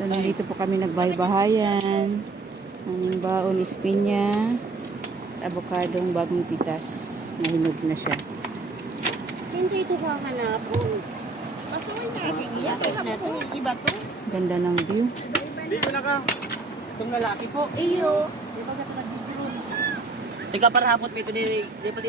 Nandito po kami nagbahay-bahayan. Ang baon is pinya, avocadong bagong pitas. Nahinog na siya. Hindi ito hahanap. Na. Iba to. Ganda ng view. Dito na ka. Itong lalaki po. Iyo. Tika para hapot dito di di pa